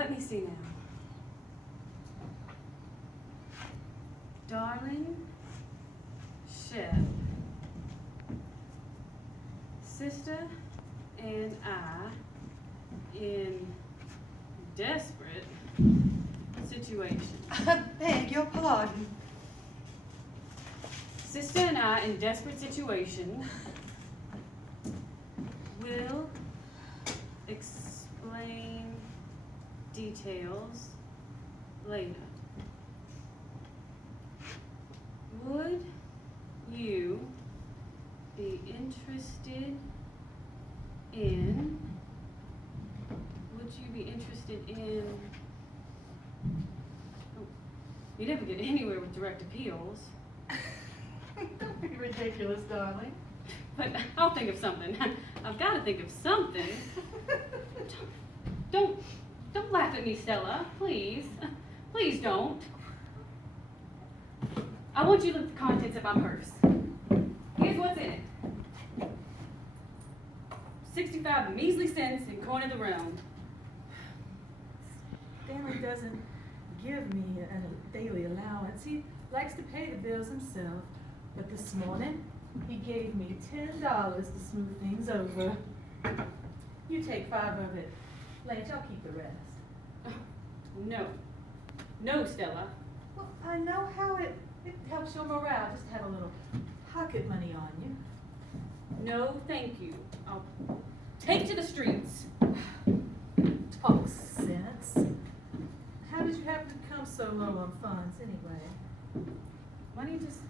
Let me see now. Darling Shep, sister and I in desperate situation. I beg your pardon. Sister and I in desperate situation will explain details later. Would you be interested in, oh, you never get anywhere with direct appeals. Don't be ridiculous, darling. But I'll think of something. I've got to think of something. Don't laugh at me, Stella, please. Please don't. I want you to look at the contents of my purse. Here's what's in it. 65 measly cents in coin of the realm. Stanley doesn't give me a daily allowance. He likes to pay the bills himself. But this morning, he gave me $10 to smooth things over. You take 5 of it. Blanche, I'll keep the rest. No. No, Stella. Well, I know how it helps your morale just to have a little pocket money on you. No, thank you. I'll take to the streets. Talk sense. How did you happen to come so low on funds anyway? Money just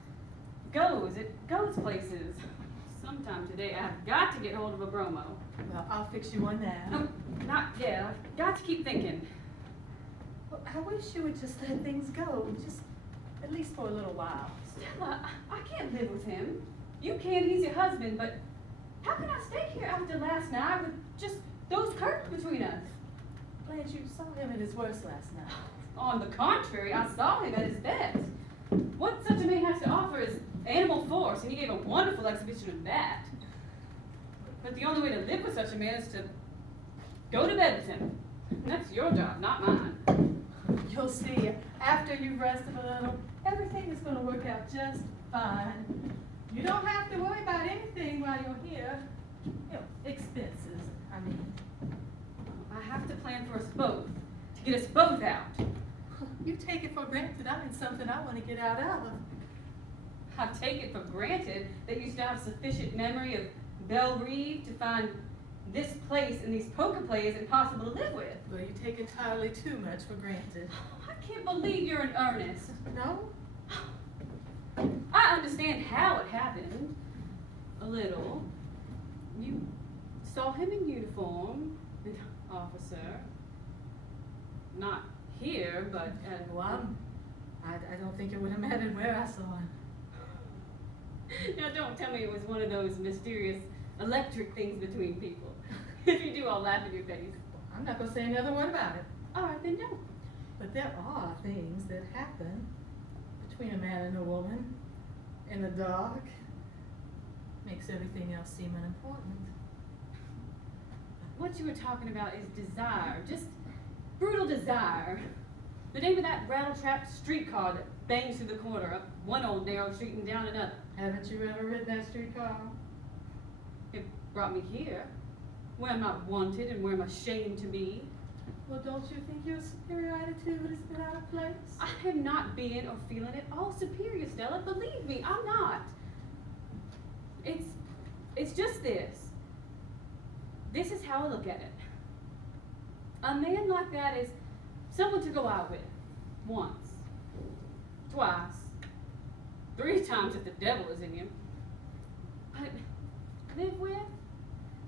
goes. It goes places. Sometime today I've got to get hold of a bromo. Well, I'll fix you one now. Not yet. I've got to keep thinking. Well, I wish you would just let things go, just at least for a little while. Stella, I can't live with him. You can, he's your husband, but how can I stay here after last night with just those curtains between us? Blanche, you saw him at his worst last night. On the contrary, I saw him at his best. What such a man has to offer is animal force, and he gave a wonderful exhibition of that. But the only way to live with such a man is to go to bed with him. And that's your job, not mine. You'll see, after you've rested a little, everything is going to work out just fine. You don't have to worry about anything while you're here. You know, expenses, I mean. I have to plan for us both, to get us both out. You take it for granted I'm in something I want to get out of. I take it for granted that you still have sufficient memory of Belle Reeve to find this place and these poker plays impossible to live with. Well, you take entirely too much for granted. I can't believe you're in earnest. No? I understand how it happened. A little. You saw him in uniform, an officer. Not here, but at... Well, I don't think it would have mattered where I saw him. Now, don't tell me it was one of those mysterious electric things between people. If you do, I'll laugh in your face. I'm not going to say another word about it. All right, then don't. But there are things that happen between a man and a woman in the dark. Makes everything else seem unimportant. What you were talking about is desire, just brutal desire. The name of that rattle-trapped streetcar that bangs through the corner, up one old narrow street and down another. Haven't you ever ridden that streetcar? It brought me here, where I'm not wanted and where I'm ashamed to be. Well, don't you think your superior attitude has been out of place? I am not being or feeling at all superior, Stella. Believe me, I'm not. It's just this. This is how I look at it. A man like that is someone to go out with. Once. Twice. 3 times if the devil is in you. But live with?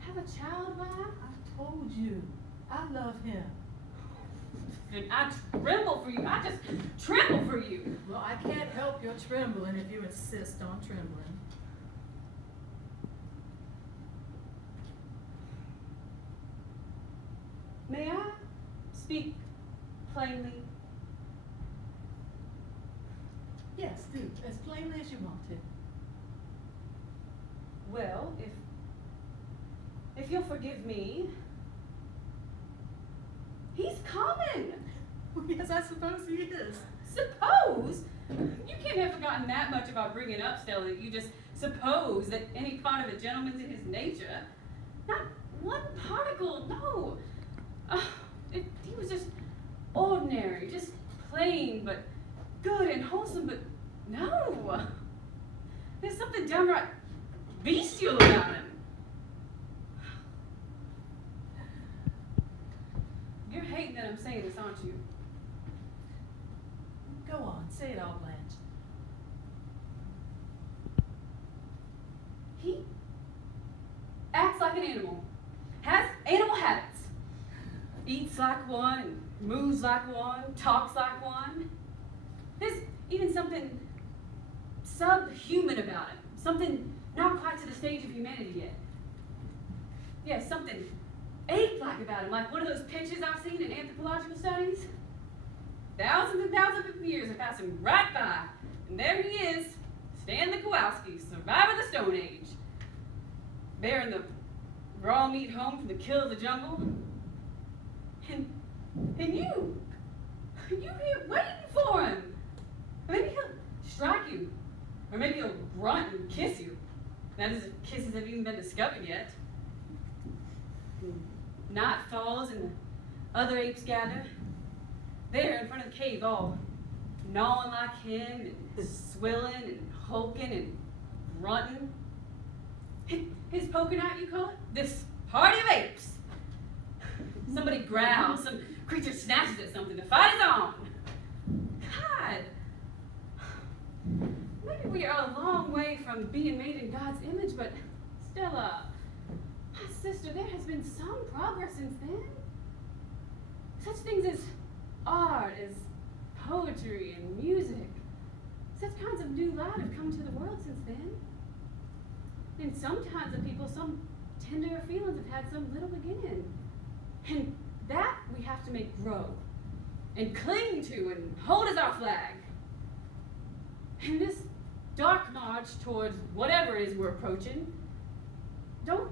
Have a child with? I told you, I love him. And I tremble for you. I just tremble for you. Well, I can't help your trembling if you insist on trembling. May I speak plainly? Yes, do, as plainly as you want to. Well, if you'll forgive me, He's common. Yes, I suppose he is. Suppose? You can't have forgotten that much about bringing up, Stella, that you just suppose that any part of a gentleman's in his nature. Not one particle, no. He was just ordinary, just plain, but good and wholesome, but no. There's something downright bestial about him. You're hating that I'm saying this, aren't you? Go on, say it all, Blanche. He acts like an animal, has animal habits, eats like one, and moves like one, talks like one. There's even something subhuman about him, something not quite to the stage of humanity yet. Yes, something ape-like about him, like one of those pictures I've seen in anthropological studies. Thousands and thousands of years have passed him right by, and there he is, Stan the Kowalski, survivor of the Stone Age, bearing the raw meat home from the kill of the jungle. And you here waiting for him. Maybe he'll strike you, or maybe he'll grunt and kiss you. That is, if kisses have even been discovered yet. Night falls and the other apes gather. There in front of the cave, all gnawing like him, and swilling and hulking and grunting. His poking out, you call it? This party of apes. Somebody growls, some creature snatches at something, the fight is on. God, maybe we are a long way from being made in God's image, but Stella, my sister, there has been some progress since then. Such things as art, as poetry and music. Such kinds of new light have come to the world since then. And sometimes of people, some tender feelings have had some little beginning. And that we have to make grow and cling to and hold as our flag. And this dark march towards whatever it is we're approaching, don't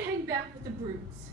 hang back with the brutes.